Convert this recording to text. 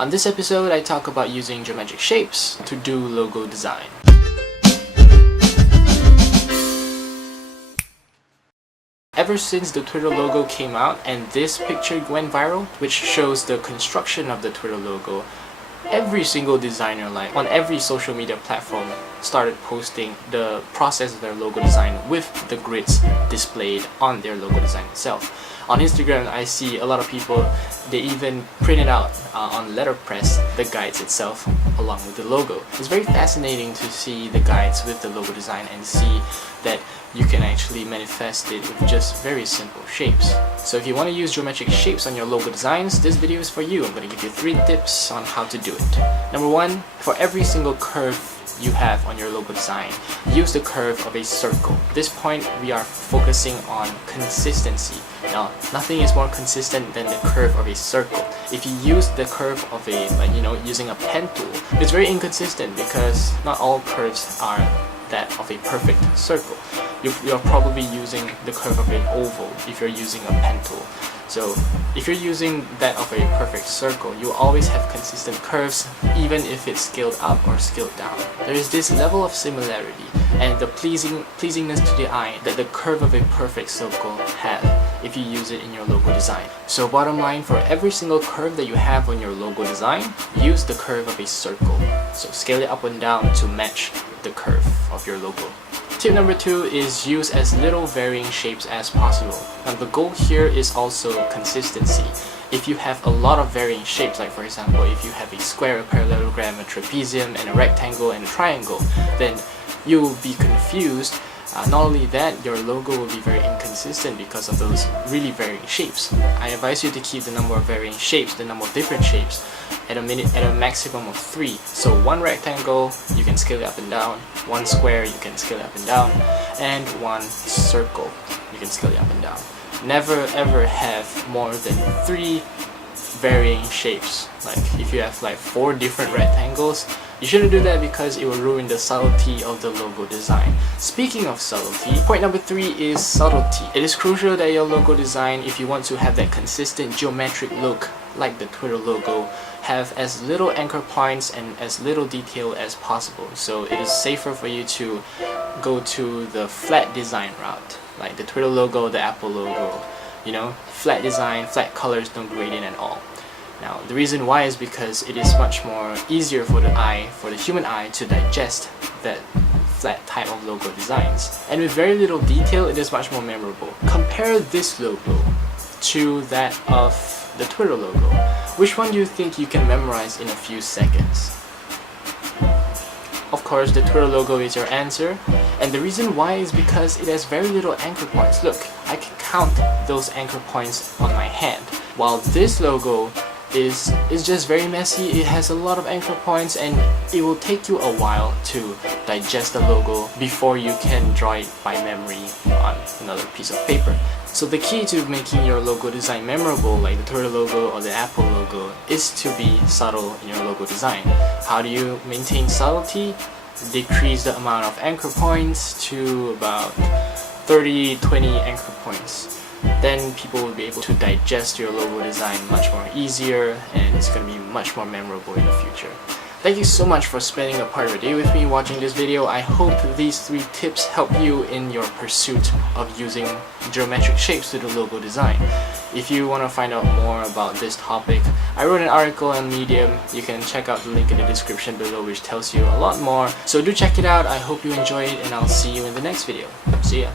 On this episode, I talk about using geometric shapes to do logo design. Ever since the Twitter logo came out and this picture went viral, which shows the construction of the Twitter logo, every single designer on every social media platform started posting the process of their logo design with the grids displayed on their logo design itself. On Instagram, I see a lot of people, they even printed out on letterpress the guides itself along with the logo. It's very fascinating to see the guides with the logo design and see that you can actually manifest it with just very simple shapes. So if you want to use geometric shapes on your logo designs, this video is for you. I'm going to give you 3 tips on how to do it. Number 1, for every single curve you have on your logo design, use the curve of a circle. At this point, we are focusing on consistency. Now, nothing is more consistent than the curve of a circle. If you use the curve of using a pen tool, it's very inconsistent because not all curves are that of a perfect circle. You're probably using the curve of an oval if you're using a pen tool. So if you're using that of a perfect circle, you always have consistent curves even if it's scaled up or scaled down. There is this level of similarity and the pleasingness to the eye that the curve of a perfect circle have if you use it in your logo design. So bottom line, for every single curve that you have on your logo design, use the curve of a circle. So scale it up and down to match the curve of your logo. Tip number 2 is use as little varying shapes as possible. Now the goal here is also consistency. If you have a lot of varying shapes, like for example, if you have a square, a parallelogram, a trapezium, and a rectangle and a triangle, then you will be confused. Not only that, your logo will be very inconsistent because of those really varying shapes. I advise you to keep the number of varying shapes, the number of different shapes, at a maximum of 3. So 1 rectangle, you can scale it up and down, 1 square, you can scale it up and down, and 1 circle, you can scale it up and down. Never ever have more than 3 varying shapes. Like if you have like 4 different rectangles, you shouldn't do that because it will ruin the subtlety of the logo design. Speaking of subtlety, point number 3 is subtlety. It is crucial that your logo design, if you want to have that consistent geometric look like the Twitter logo, have as little anchor points and as little detail as possible. So it is safer for you to go to the flat design route, like the Twitter logo, the Apple logo, flat design, flat colors, no gradient at all. Now, the reason why is because it is much more easier for the human eye to digest that flat type of logo designs. And with very little detail, it is much more memorable. Compare this logo to that of the Twitter logo. Which one do you think you can memorize in a few seconds? Of course, the Twitter logo is your answer. And the reason why is because it has very little anchor points. Look, I can count those anchor points on my hand. While this logo is just very messy. It has a lot of anchor points and it will take you a while to digest the logo before you can draw it by memory on another piece of paper. So the key to making your logo design memorable, like the Twitter logo or the Apple logo, is to be subtle in your logo design. How do you maintain subtlety? Decrease the amount of anchor points to about 30-20 anchor points. Then people will be able to digest your logo design much more easier and it's going to be much more memorable in the future. Thank you so much for spending a part of your day with me watching this video. I hope these 3 tips help you in your pursuit of using geometric shapes to do logo design. If you want to find out more about this topic, I wrote an article on Medium. You can check out the link in the description below, which tells you a lot more. So do check it out. I hope you enjoy it and I'll see you in the next video. See ya!